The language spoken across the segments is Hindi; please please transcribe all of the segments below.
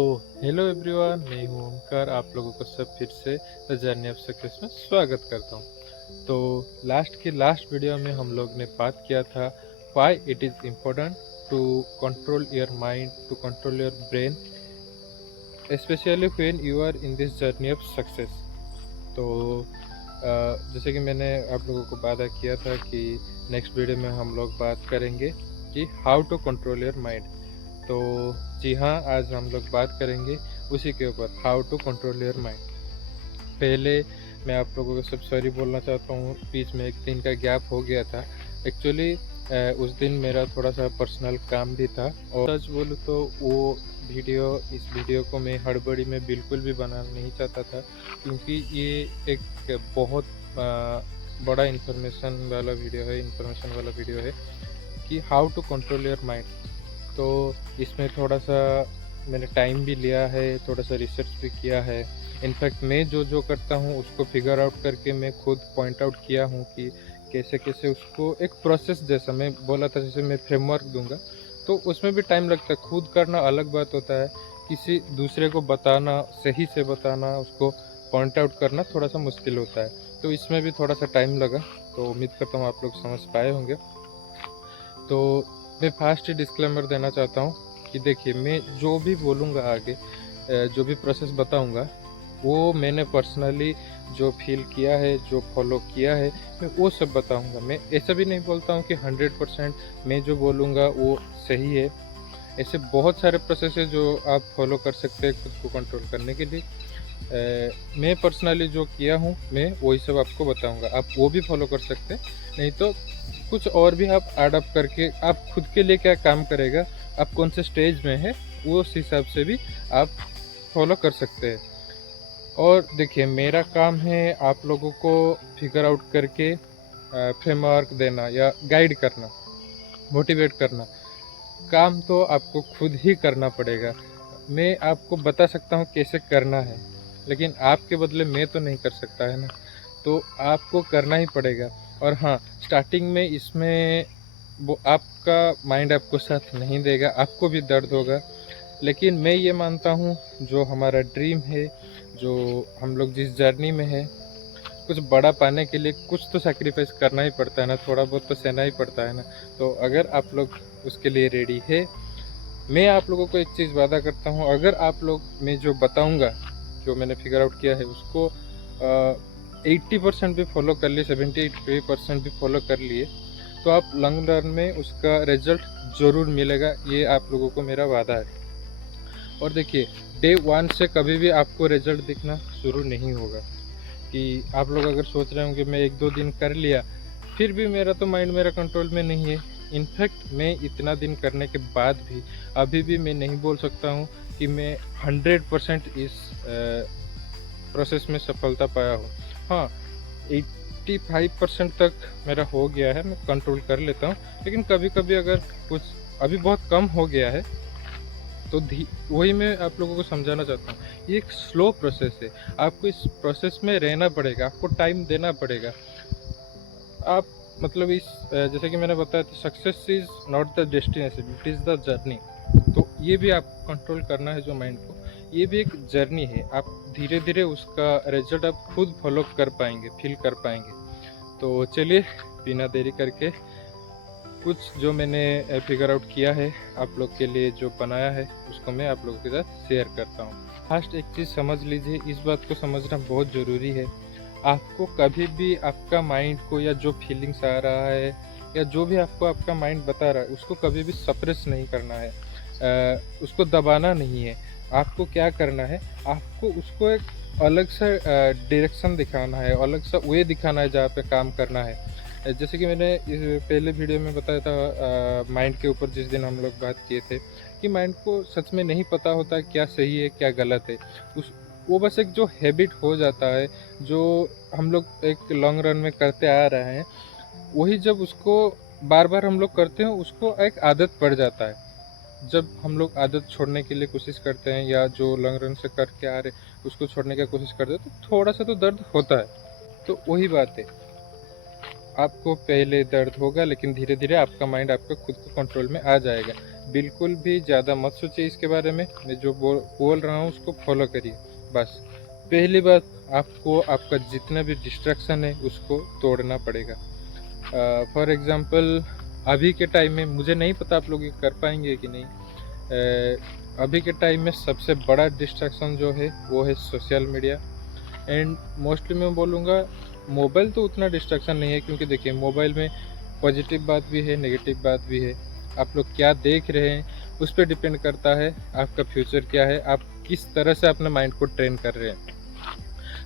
तो हेलो एवरीवन, मैं हूँ ओमकार। आप लोगों को सब फिर से द जर्नी ऑफ सक्सेस में स्वागत करता हूँ। तो लास्ट वीडियो में हम लोग ने बात किया था why it is important to control your mind, to control your brain, specially when you are in this journey of success. तो जैसे कि मैंने आप लोगों को वादा किया था कि नेक्स्ट वीडियो में हम लोग बात करेंगे कि how to control your mind. तो जी हाँ, आज हम लोग बात करेंगे उसी के ऊपर, how to control your mind. पहले मैं आप लोगों को सब सॉरी बोलना चाहता हूँ, बीच में एक दिन का गैप हो गया था। एक्चुअली उस दिन मेरा थोड़ा सा पर्सनल काम भी था, और सच बोलूँ तो इस वीडियो को मैं हड़बड़ी में बिल्कुल भी बनाना नहीं चाहता था, क्योंकि ये एक बहुत बड़ा इन्फॉर्मेशन वाला वीडियो है कि how to control your mind. तो इसमें थोड़ा सा मैंने टाइम भी लिया है, थोड़ा सा रिसर्च भी किया है। इनफैक्ट मैं जो करता हूँ उसको फिगर आउट करके मैं खुद पॉइंट आउट किया हूँ कि कैसे कैसे उसको एक प्रोसेस, जैसा मैं बोला था, जैसे मैं फ्रेमवर्क दूंगा तो उसमें भी टाइम लगता है। खुद करना अलग बात होता है, किसी दूसरे को बताना, सही से बताना, उसको पॉइंट आउट करना थोड़ा सा मुश्किल होता है। तो इसमें भी थोड़ा सा टाइम लगा। तो उम्मीद करता हूँ आप लोग समझ पाए होंगे। तो मैं फास्ट ही डिस्क्लेमर देना चाहता हूँ कि देखिए, मैं जो भी बोलूँगा आगे, जो भी प्रोसेस बताऊँगा, वो मैंने पर्सनली जो फील किया है, जो फॉलो किया है, मैं वो सब बताऊँगा। मैं ऐसा भी नहीं बोलता हूँ कि 100% मैं जो बोलूँगा वो सही है। ऐसे बहुत सारे प्रोसेस है जो आप फॉलो कर सकते हैं खुद को कंट्रोल करने के लिए। मैं पर्सनली जो किया हूँ, मैं वही सब आपको बताऊँगा। आप वो भी फॉलो कर सकते हैं, नहीं तो कुछ और भी आप एडअप करके आप खुद के लिए क्या काम करेगा, आप कौन से स्टेज में है, वो उस हिसाब से भी आप फॉलो कर सकते हैं। और देखिए, मेरा काम है आप लोगों को फिगर आउट करके फ्रेमवर्क देना या गाइड करना, मोटिवेट करना। काम तो आपको खुद ही करना पड़ेगा। मैं आपको बता सकता हूँ कैसे करना है, लेकिन आपके बदले मैं तो नहीं कर सकता, है ना। तो आपको करना ही पड़ेगा। और हाँ, स्टार्टिंग में इसमें वो आपका माइंड आपको साथ नहीं देगा, आपको भी दर्द होगा। लेकिन मैं ये मानता हूँ, जो हमारा ड्रीम है, जो हम लोग जिस जर्नी में है, कुछ बड़ा पाने के लिए कुछ तो सैक्रिफाइस करना ही पड़ता है ना, थोड़ा बहुत तो सहना ही पड़ता है ना। तो अगर आप लोग उसके लिए रेडी है, मैं आप लोगों को एक चीज़ वादा करता हूँ, अगर आप लोग, मैं जो बताऊँगा, जो मैंने फिगर आउट किया है, उसको 80% भी फॉलो कर लिए, 78% भी फॉलो कर लिए, तो आप लॉन्ग रन में उसका रिजल्ट ज़रूर मिलेगा। ये आप लोगों को मेरा वादा है। और देखिए, डे 1 से कभी भी आपको रिजल्ट दिखना शुरू नहीं होगा। कि आप लोग अगर सोच रहे होंगे मैं 1-2 दिन कर लिया, फिर भी मेरा तो माइंड मेरा कंट्रोल में नहीं है। इनफैक्ट मैं इतना दिन करने के बाद भी अभी भी मैं नहीं बोल सकता हूँ कि मैं 100% इस प्रोसेस में सफलता पाया हूँ। हाँ, 85% तक मेरा हो गया है, मैं कंट्रोल कर लेता हूँ। लेकिन कभी कभी अगर कुछ अभी बहुत कम हो गया है, तो वही मैं आप लोगों को समझाना चाहता हूँ। ये एक स्लो प्रोसेस है, आपको इस प्रोसेस में रहना पड़ेगा, आपको टाइम देना पड़ेगा। आप मतलब जैसे कि मैंने बताया था, success is not the destination, it is the journey. तो ये भी आपको कंट्रोल करना है जो माइंड को, ये भी एक जर्नी है। आप धीरे धीरे उसका रिजल्ट आप खुद फॉलो कर पाएंगे, फील कर पाएंगे। तो चलिए, बिना देरी करके कुछ जो मैंने फिगर आउट किया है, आप लोग के लिए जो बनाया है, उसको मैं आप लोगों के साथ शेयर करता हूँ। फर्स्ट एक चीज़ समझ लीजिए, इस बात को समझना बहुत ज़रूरी है। आपको कभी भी आपका माइंड को, या जो फीलिंग्स आ रहा है, या जो भी आपको आपका माइंड बता रहा है, उसको कभी भी सप्रेस नहीं करना है, उसको दबाना नहीं है। आपको क्या करना है, आपको उसको एक अलग सा डायरेक्शन दिखाना है, अलग सा वे दिखाना है जहाँ पे काम करना है। जैसे कि मैंने इस पहले वीडियो में बताया था, माइंड के ऊपर जिस दिन हम लोग बात किए थे, कि माइंड को सच में नहीं पता होता क्या सही है क्या गलत है। उस वो बस एक जो हैबिट हो जाता है, जो हम लोग एक लॉन्ग रन में करते आ रहे हैं, वही जब उसको बार बार हम लोग करते हैं, उसको एक आदत पड़ जाता है। जब हम लोग आदत छोड़ने के लिए कोशिश करते हैं, या जो लॉन्ग रन से करके आ रहे उसको छोड़ने की कोशिश करते हैं, तो थोड़ा सा तो दर्द होता है। तो वही बात है, आपको पहले दर्द होगा, लेकिन धीरे धीरे आपका माइंड आपका खुद को कंट्रोल में आ जाएगा। बिल्कुल भी ज़्यादा मत सोचिए इसके बारे में, मैं जो बोल रहा हूँ उसको फॉलो करिए बस। पहली बात, आपको आपका जितना भी डिस्ट्रैक्शन है उसको तोड़ना पड़ेगा। फॉर एग्ज़ाम्पल, अभी के टाइम में मुझे नहीं पता आप लोग ये कर पाएंगे कि नहीं। अभी के टाइम में सबसे बड़ा डिस्ट्रैक्शन जो है वो है सोशल मीडिया। एंड मोस्टली मैं बोलूँगा मोबाइल तो उतना डिस्ट्रैक्शन नहीं है, क्योंकि देखिए मोबाइल में पॉजिटिव बात भी है, नेगेटिव बात भी है। आप लोग क्या देख रहे हैं उस पर डिपेंड करता है आपका फ्यूचर क्या है, आप किस तरह से अपने माइंड को ट्रेन कर रहे हैं।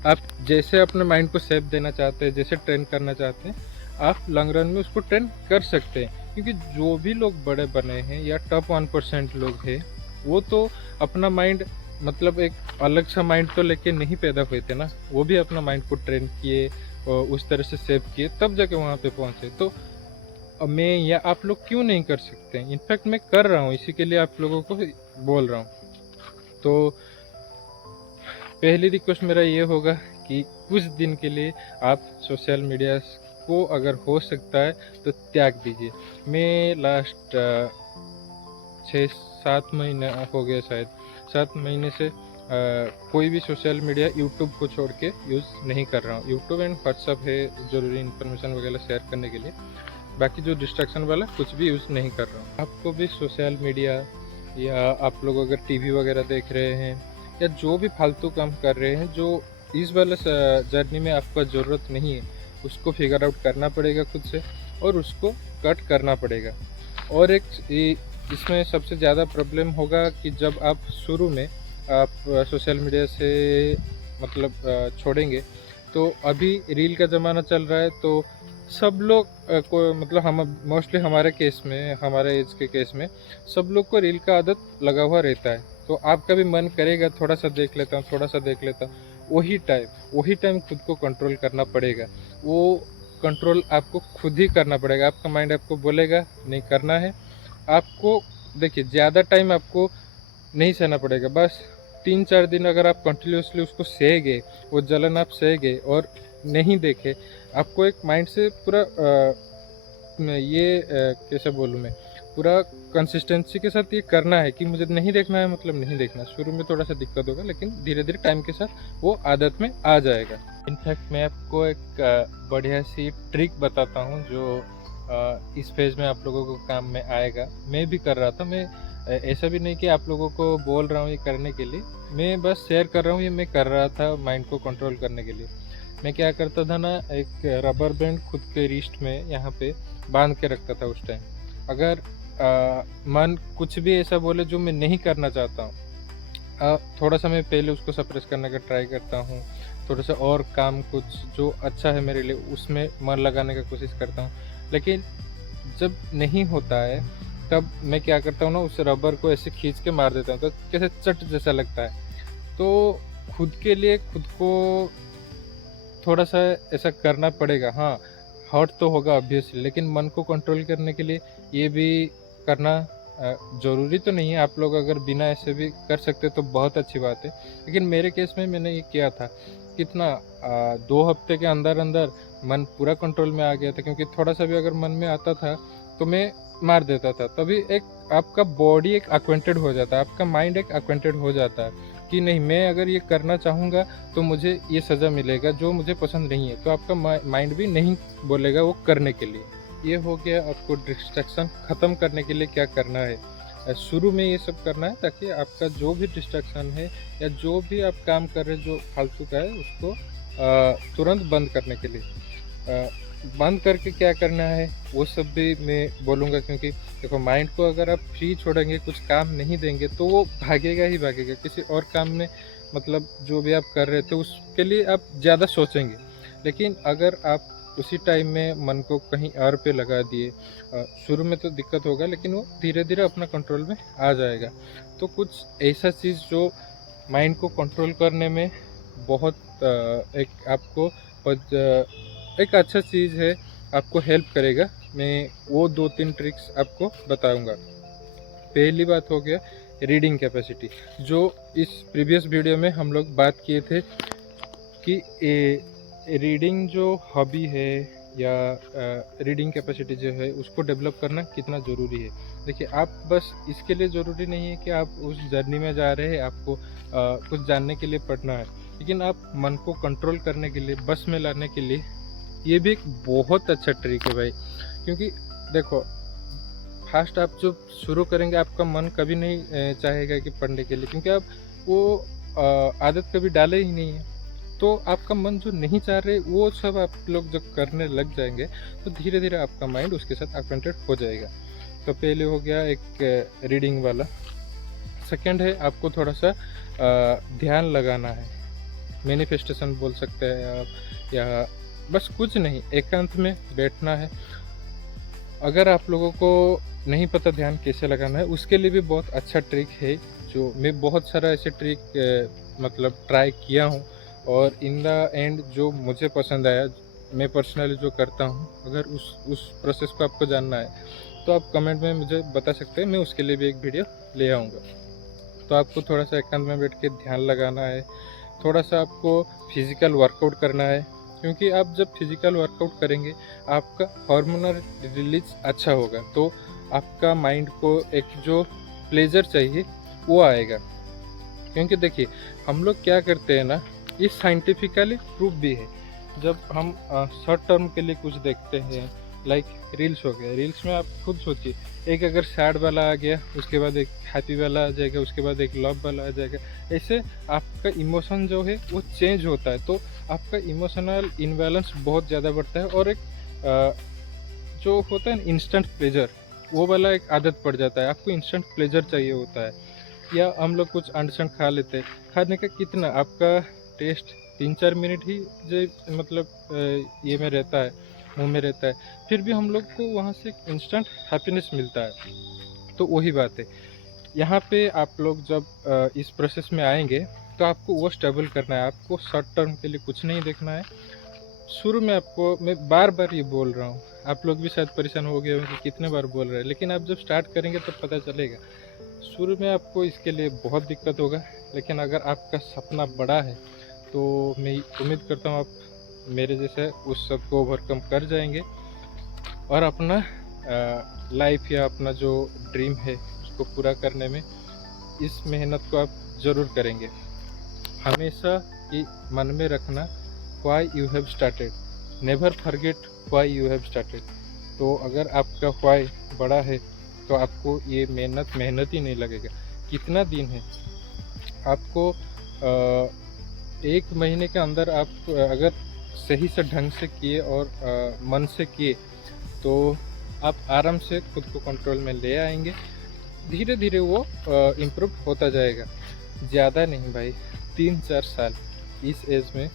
आप जैसे अपने माइंड को सेफ देना चाहते हैं, जैसे ट्रेन करना चाहते हैं, आप लॉन्ग रन में उसको ट्रेन कर सकते हैं। क्योंकि जो भी लोग बड़े बने हैं या टॉप 1% लोग हैं, वो तो अपना माइंड मतलब एक अलग सा माइंड तो लेके नहीं पैदा हुए थे ना, वो भी अपना माइंड को ट्रेन किए और उस तरह से सेव किए, तब जाके वहाँ पे पहुँचे। तो मैं या आप लोग क्यों नहीं कर सकते? इनफैक्ट मैं कर रहा हूँ, इसी के लिए आप लोगों को बोल रहा हूँ। तो पहली रिक्वेस्ट मेरा ये होगा कि कुछ दिन के लिए आप सोशल मीडिया को अगर हो सकता है तो त्याग दीजिए। मैं लास्ट 6-7 महीने हो गया, शायद 7 महीने से कोई भी सोशल मीडिया यूट्यूब को छोड़ के यूज़ नहीं कर रहा हूँ। यूट्यूब एंड व्हाट्सअप है ज़रूरी इन्फॉर्मेशन वगैरह शेयर करने के लिए, बाकी जो डिस्ट्रैक्शन वाला कुछ भी यूज़ नहीं कर रहा हूँ। आपको भी सोशल मीडिया या आप लोग अगर टीवी वगैरह देख रहे हैं या जो भी फालतू काम कर रहे हैं जो इस वाले जर्नी में आपका ज़रूरत नहीं है, उसको फिगर आउट करना पड़ेगा खुद से और उसको कट करना पड़ेगा। और एक इसमें सबसे ज़्यादा प्रॉब्लम होगा कि जब आप शुरू में आप सोशल मीडिया से मतलब छोड़ेंगे, तो अभी रील का ज़माना चल रहा है, तो सब लोग को मतलब हम मोस्टली हमारे केस में, हमारे एज के केस में सब लोग को रील का आदत लगा हुआ रहता है। तो आपका भी मन करेगा थोड़ा सा देख लेता हूँ, थोड़ा सा देख लेता हूँ। वही टाइम खुद को कंट्रोल करना पड़ेगा। वो कंट्रोल आपको खुद ही करना पड़ेगा। आपका माइंड आपको बोलेगा नहीं करना है। आपको देखिए ज़्यादा टाइम आपको नहीं सहना पड़ेगा, बस 3-4 दिन अगर आप कंटिन्यूसली उसको सह गए, वो जलन आप सह गए और नहीं देखे, आपको एक माइंड से पूरा कैसे बोलूँ मैं, पूरा कंसिस्टेंसी के साथ ये करना है कि मुझे नहीं देखना है, मतलब नहीं देखना। शुरू में थोड़ा सा दिक्कत होगा, लेकिन धीरे धीरे टाइम के साथ वो आदत में आ जाएगा। इनफैक्ट मैं आपको एक बढ़िया सी ट्रिक बताता हूँ जो इस फेज में आप लोगों को काम में आएगा। मैं भी कर रहा था, मैं ऐसा भी नहीं कि आप लोगों को बोल रहा हूँ ये करने के लिए, मैं बस शेयर कर रहा हूँ, ये मैं कर रहा था माइंड को कंट्रोल करने के लिए। मैं क्या करता था ना, एक रबर बैंड खुद के रिस्ट में यहाँ पे बांध के रखता था उस टाइम। अगर मन कुछ भी ऐसा बोले जो मैं नहीं करना चाहता हूँ, थोड़ा सा मैं पहले उसको सप्रेस करने का ट्राई करता हूँ, थोड़ा सा और काम कुछ जो अच्छा है मेरे लिए उसमें मन लगाने का कोशिश करता हूँ। लेकिन जब नहीं होता है तब मैं क्या करता हूँ ना, उस रबर को ऐसे खींच के मार देता हूँ, तो कैसे चट जैसा लगता है। तो खुद के लिए खुद को थोड़ा सा ऐसा करना पड़ेगा। हाँ, हर्ट तो होगा ऑब्वियसली, लेकिन मन को कंट्रोल करने के लिए ये भी करना ज़रूरी तो नहीं है। आप लोग अगर बिना ऐसे भी कर सकते तो बहुत अच्छी बात है, लेकिन मेरे केस में मैंने ये किया था। कितना 2 हफ्ते के अंदर अंदर मन पूरा कंट्रोल में आ गया था, क्योंकि थोड़ा सा भी अगर मन में आता था तो मैं मार देता था। तभी एक आपका बॉडी एक एक्वेंटेड हो जाता है, आपका माइंड एक एक्वेंटेड हो जाता है कि नहीं, मैं अगर ये करना चाहूँगा तो मुझे ये सज़ा मिलेगा जो मुझे पसंद नहीं है। तो आपका माइंड भी नहीं बोलेगा वो करने के लिए। ये हो गया आपको डिस्ट्रैक्शन ख़त्म करने के लिए क्या करना है। शुरू में ये सब करना है ताकि आपका जो भी डिस्ट्रैक्शन है या जो भी आप काम कर रहे हैं जो फालतू का है उसको तुरंत बंद करने के लिए। बंद करके क्या करना है वो सब भी मैं बोलूँगा, क्योंकि देखो माइंड को अगर आप फ्री छोड़ेंगे, कुछ काम नहीं देंगे, तो वो भागेगा ही भागेगा किसी और काम में। मतलब जो भी आप कर रहे थे उसके लिए आप ज़्यादा सोचेंगे। लेकिन अगर आप उसी टाइम में मन को कहीं और पे लगा दिए, शुरू में तो दिक्कत होगा, लेकिन वो धीरे धीरे अपना कंट्रोल में आ जाएगा। तो कुछ ऐसा चीज़ जो माइंड को कंट्रोल करने में बहुत एक आपको एक अच्छा चीज़ है, आपको हेल्प करेगा। मैं वो 2-3 ट्रिक्स आपको बताऊंगा। पहली बात हो गया रीडिंग कैपेसिटी, जो इस प्रीवियस वीडियो में हम लोग बात किए थे कि रीडिंग जो हॉबी है या रीडिंग कैपेसिटी जो है उसको डेवलप करना कितना ज़रूरी है। देखिए, आप बस इसके लिए ज़रूरी नहीं है कि आप उस जर्नी में जा रहे हैं, आपको कुछ जानने के लिए पढ़ना है, लेकिन आप मन को कंट्रोल करने के लिए, बस में लाने के लिए ये भी एक बहुत अच्छा ट्रिक है भाई। क्योंकि देखो, फास्ट आप जो शुरू करेंगे आपका मन कभी नहीं चाहेगा कि पढ़ने के लिए, क्योंकि आप वो आदत कभी डाले ही नहीं है। तो आपका मन जो नहीं चाह रहे वो सब आप लोग जब करने लग जाएंगे तो धीरे धीरे आपका माइंड उसके साथ अक्वेंटेड हो जाएगा। तो पहले हो गया एक रीडिंग वाला। सेकंड है, आपको थोड़ा सा ध्यान लगाना है, मैनिफेस्टेशन बोल सकते हैं आप, या बस कुछ नहीं, एकांत में बैठना है। अगर आप लोगों को नहीं पता ध्यान कैसे लगाना है, उसके लिए भी बहुत अच्छा ट्रिक है, जो मैं बहुत सारा ऐसे ट्रिक मतलब ट्राई किया हूँ, और इन द एंड जो मुझे पसंद आया, मैं पर्सनली जो करता हूँ। अगर उस प्रोसेस को आपको जानना है तो आप कमेंट में मुझे बता सकते हैं, मैं उसके लिए भी एक वीडियो ले आऊँगा। तो आपको थोड़ा सा एकांत में बैठ के ध्यान लगाना है, थोड़ा सा आपको फिज़िकल वर्कआउट करना है, क्योंकि आप जब फिज़िकल वर्कआउट करेंगे आपका हार्मोनल रिलीज अच्छा होगा, तो आपका माइंड को एक जो प्लेजर चाहिए वो आएगा। क्योंकि देखिए, हम लोग क्या करते हैं ना, ये साइंटिफिकली प्रूफ भी है। जब हम शॉर्ट टर्म के लिए कुछ देखते हैं, लाइक रील्स हो गया, रील्स में आप खुद सोचिए, एक अगर सैड वाला आ गया, उसके बाद एक हैप्पी वाला आ जाएगा, उसके बाद एक लव वाला आ जाएगा, ऐसे आपका इमोशन जो है वो चेंज होता है। तो आपका इमोशनल इनबैलेंस बहुत ज़्यादा बढ़ता है, और एक जो होता है इंस्टेंट प्लेजर, वो वाला एक आदत पड़ जाता है। आपको इंस्टेंट प्लेजर चाहिए होता है, या हम लोग कुछ अंडसंड खा लेते हैं, खाने का कितना आपका टेस्ट 3-4 मिनट ही जो मतलब ये में रहता है, मुंह में रहता है, फिर भी हम लोग को वहाँ से इंस्टेंट हैप्पीनेस मिलता है। तो वही बात है, यहाँ पे आप लोग जब इस प्रोसेस में आएंगे तो आपको वो स्टेबल करना है, आपको शॉर्ट टर्म के लिए कुछ नहीं देखना है। शुरू में आपको, मैं बार बार ये बोल रहा हूँ, आप लोग भी शायद परेशान हो गए होंगे कितने बार बोल रहे हैं, लेकिन आप जब स्टार्ट करेंगे तब पता चलेगा। शुरू में आपको इसके लिए बहुत दिक्कत होगा, लेकिन अगर आपका सपना बड़ा है तो मैं उम्मीद करता हूँ आप मेरे जैसे उस सब को ओवरकम कर जाएंगे, और अपना लाइफ या अपना जो ड्रीम है उसको पूरा करने में इस मेहनत को आप ज़रूर करेंगे। हमेशा ये मन में रखना, why you have started, never forget why you have started. तो अगर आपका व्हाई बड़ा है तो आपको ये मेहनत ही नहीं लगेगा। कितना दिन है आपको, 1 महीने के अंदर आप अगर सही से ढंग से किए और मन से किए तो आप आराम से खुद को कंट्रोल में ले आएंगे। धीरे धीरे वो इम्प्रूव होता जाएगा। ज़्यादा नहीं भाई, 3-4 साल, इस एज में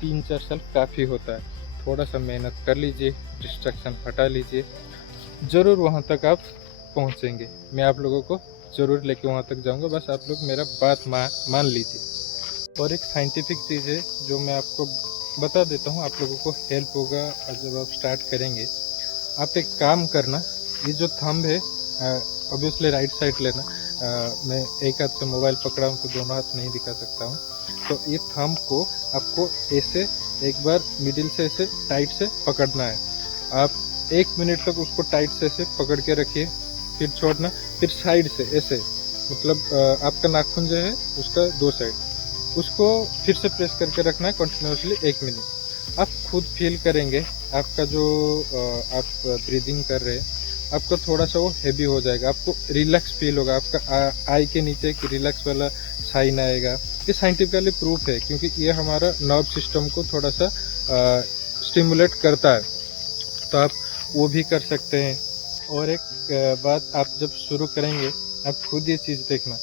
3-4 साल काफ़ी होता है। थोड़ा सा मेहनत कर लीजिए, डिस्ट्रैक्शन हटा लीजिए, ज़रूर वहाँ तक आप पहुँचेंगे। मैं आप लोगों को ज़रूर लेके वहाँ तक जाऊँगा, बस आप लोग मेरा बात मान लीजिए। और एक साइंटिफिक चीज़ है जो मैं आपको बता देता हूँ, आप लोगों को हेल्प होगा। और जब आप स्टार्ट करेंगे, आप एक काम करना, ये जो थंब है ऑब्वियसली राइट साइड लेना। मैं एक हाथ से मोबाइल पकड़ा हूँ तो दोनों हाथ नहीं दिखा सकता हूँ। तो ये थंब को आपको ऐसे एक बार मिडिल से ऐसे टाइट से पकड़ना है। आप 1 मिनट तक उसको टाइट से ऐसे पकड़ के रखिए, फिर छोड़ना, फिर साइड से ऐसे, मतलब आपका नाखून जो है उसका 2 साइड, उसको फिर से प्रेस करके रखना है कंटिन्यूसली 1 मिनट। आप खुद फील करेंगे आपका जो आप ब्रीदिंग कर रहे हैं, आपका थोड़ा सा वो हैवी हो जाएगा, आपको रिलैक्स फील होगा, आपका आई के नीचे एक रिलैक्स वाला साइन आएगा। ये साइंटिफिकली प्रूफ है, क्योंकि ये हमारा नर्व सिस्टम को थोड़ा सा स्टिमुलेट करता है। तो आप वो भी कर सकते हैं। और एक बात, आप जब शुरू करेंगे आप खुद ये चीज़ देखना,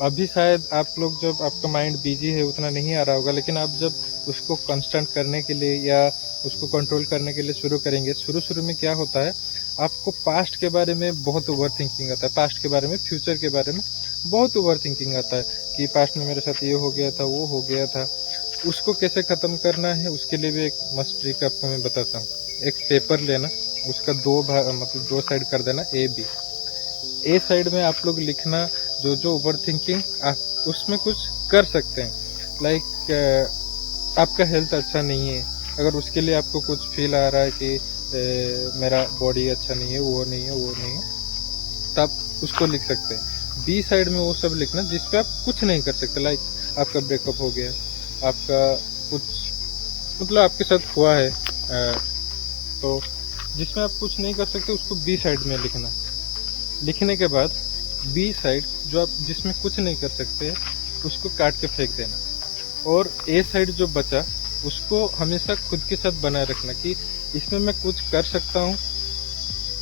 अभी शायद आप लोग, जब आपका माइंड बिजी है उतना नहीं आ रहा होगा, लेकिन आप जब उसको कांस्टेंट करने के लिए या उसको कंट्रोल करने के लिए शुरू करेंगे, शुरू में क्या होता है, आपको पास्ट के बारे में बहुत ओवर थिंकिंग आता है, पास्ट के बारे में, फ्यूचर के बारे में बहुत ओवर थिंकिंग आता है कि पास्ट में मेरे साथ ये हो गया था, वो हो गया था। उसको कैसे ख़त्म करना है, उसके लिए भी एक मस्त ट्रिक आपको मैं बताता हूँ। एक पेपर लेना, उसका 2 भाग, मतलब 2 साइड कर देना, ए साइड में आप लोग लिखना जो ओवर थिंकिंग आप उसमें कुछ कर सकते हैं। लाइक आपका हेल्थ अच्छा नहीं है, अगर उसके लिए आपको कुछ फील आ रहा है कि मेरा बॉडी अच्छा नहीं है, वो नहीं है, वो नहीं है, तो आप उसको लिख सकते हैं। बी साइड में वो सब लिखना जिस पे आप कुछ नहीं कर सकते, लाइक आपका ब्रेकअप हो गया, आपका कुछ मतलब आपके साथ हुआ है, तो जिसमें आप कुछ नहीं कर सकते उसको बी साइड में लिखना। लिखने के बाद बी साइड जो आप जिसमें कुछ नहीं कर सकते उसको काट के फेंक देना, और ए साइड जो बचा उसको हमेशा खुद के साथ बनाए रखना कि इसमें मैं कुछ कर सकता हूँ।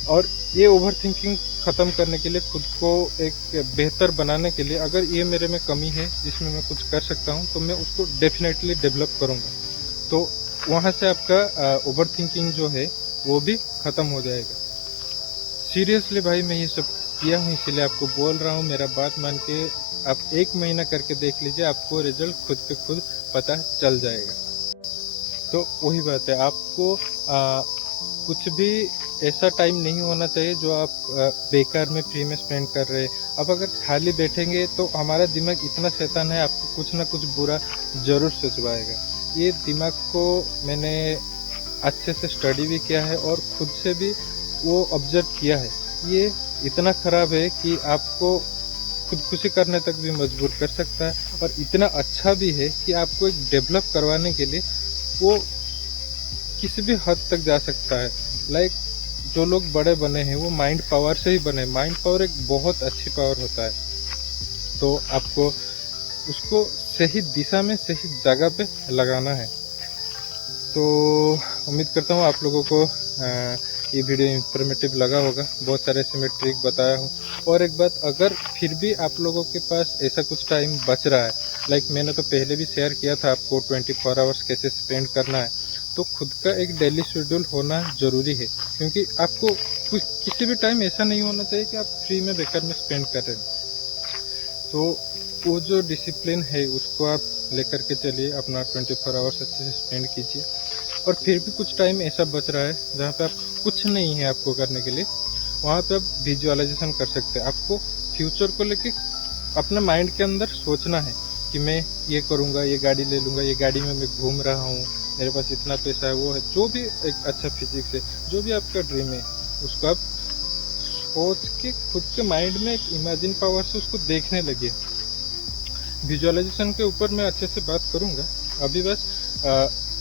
और ये ओवर थिंकिंग ख़त्म करने के लिए, खुद को एक बेहतर बनाने के लिए, अगर ये मेरे में कमी है जिसमें मैं कुछ कर सकता हूँ तो मैं उसको डेफिनेटली डेवलप करूँगा। तो वहाँ से आपका ओवर थिंकिंग जो है वो भी ख़त्म हो जाएगा। सीरियसली भाई मैं ये सब किया हूँ, इसीलिए आपको बोल रहा हूँ। मेरा बात मान के आप 1 महीना करके देख लीजिए, आपको रिजल्ट खुद पे खुद पता चल जाएगा। तो वही बात है, आपको कुछ भी ऐसा टाइम नहीं होना चाहिए जो आप बेकार में फ्री में स्पेंड कर रहे हैं। अब अगर खाली बैठेंगे तो हमारा दिमाग इतना शैतान है, आपको कुछ ना कुछ बुरा ज़रूर सोचवाएगा। ये दिमाग को मैंने अच्छे से स्टडी भी किया है और खुद से भी वो ऑब्जर्व किया है। ये इतना ख़राब है कि आपको खुदकुशी करने तक भी मजबूर कर सकता है, और इतना अच्छा भी है कि आपको एक डेवलप करवाने के लिए वो किसी भी हद तक जा सकता है। लाइक जो लोग बड़े बने हैं वो माइंड पावर से ही बने। माइंड पावर एक बहुत अच्छी पावर होता है, तो आपको उसको सही दिशा में सही जगह पे लगाना है। तो उम्मीद करता हूँ आप लोगों को ये वीडियो इंफॉर्मेटिव लगा होगा। बहुत सारे ऐसे मैं ट्रिक बताया हूँ। और एक बात, अगर फिर भी आप लोगों के पास ऐसा कुछ टाइम बच रहा है, लाइक मैंने तो पहले भी शेयर किया था आपको 24 आवर्स कैसे स्पेंड करना है, तो खुद का एक डेली शेड्यूल होना ज़रूरी है। क्योंकि आपको कुछ किसी भी टाइम ऐसा नहीं होना चाहिए कि आप फ्री में बेकार में स्पेंड कर रहे हैं। तो वो जो डिसिप्लिन है उसको आप लेकर के चलिए, अपना 24 आवर्स अच्छे से स्पेंड कीजिए। और फिर भी कुछ टाइम ऐसा बच रहा है जहाँ पे आप कुछ नहीं है आपको करने के लिए, वहाँ पे आप विजुअलाइजेशन कर सकते हैं। आपको फ्यूचर को लेके अपने माइंड के अंदर सोचना है कि मैं ये करूँगा, ये गाड़ी ले लूँगा, ये गाड़ी में मैं घूम रहा हूँ, मेरे पास इतना पैसा है, वो है, जो भी एक अच्छा फिजिक्स है, जो भी आपका ड्रीम है उसको आप सोच के खुद के माइंड में एक इमेजिन पावर से उसको देखने लगिए। विजुअलाइजेशन के ऊपर मैं अच्छे से बात करूँगा, अभी बस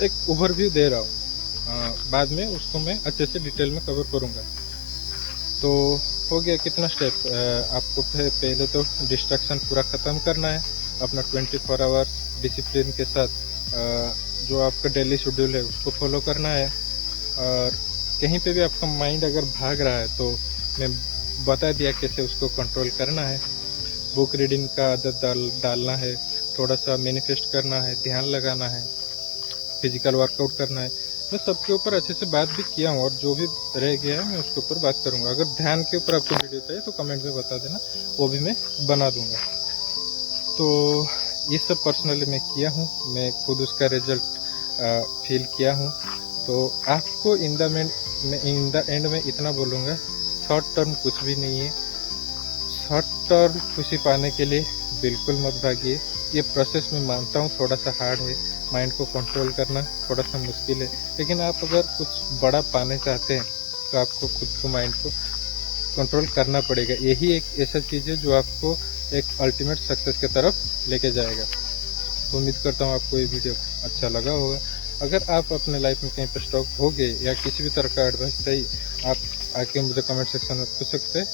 एक ओवरव्यू दे रहा हूँ, बाद में उसको मैं अच्छे से डिटेल में कवर करूँगा। तो हो गया कितना स्टेप, आपको पहले तो डिस्ट्रैक्शन पूरा ख़त्म करना है, अपना 24 आवर्स डिसिप्लिन के साथ जो आपका डेली शेड्यूल है उसको फॉलो करना है। और कहीं पे भी आपका माइंड अगर भाग रहा है तो मैं बता दिया कैसे उसको कंट्रोल करना है। बुक रीडिंग का आदत डालना है, थोड़ा सा मैनिफेस्ट करना है, ध्यान लगाना है, फिजिकल वर्कआउट करना है। मैं सबके ऊपर अच्छे से बात भी किया हूँ, और जो भी रह गया है मैं उसके ऊपर बात करूँगा। अगर ध्यान के ऊपर आपको वीडियो चाहिए तो कमेंट में बता देना, वो भी मैं बना दूँगा। तो ये सब पर्सनली मैं किया हूँ, मैं खुद उसका रिजल्ट फील किया हूँ। तो आपको इन द एंड में इतना बोलूँगा, शॉर्ट टर्म कुछ भी नहीं है। शॉर्ट टर्म खुशी पाने के लिए बिल्कुल मत भागिए। ये प्रोसेस मैं मानता हूँ थोड़ा सा हार्ड है, माइंड को कंट्रोल करना थोड़ा सा मुश्किल है, लेकिन आप अगर कुछ बड़ा पाने चाहते हैं तो आपको खुद को माइंड को कंट्रोल करना पड़ेगा। यही एक ऐसा चीज़ है जो आपको एक अल्टीमेट सक्सेस की तरफ लेके जाएगा। तो उम्मीद करता हूँ आपको ये वीडियो अच्छा लगा होगा। अगर आप अपने लाइफ में कहीं पर स्टॉक हो गए या किसी भी तरह का एडवाइस चाहिए, आप आके मुझे कमेंट सेक्शन में पूछ सकते हैं,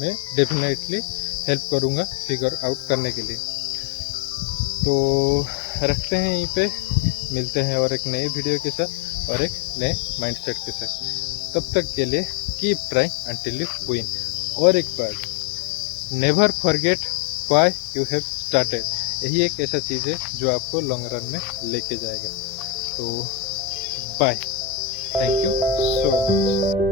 मैं डेफिनेटली हेल्प करूँगा फिगर आउट करने के लिए। तो रखते हैं यहीं पे, मिलते हैं और एक नए वीडियो के साथ और एक नए माइंडसेट के साथ। तब तक के लिए keep trying until you win. और एक बात, never forget why you have started. यही एक ऐसा चीज़ है जो आपको लॉन्ग रन में लेके जाएगा। तो bye, thank you so much.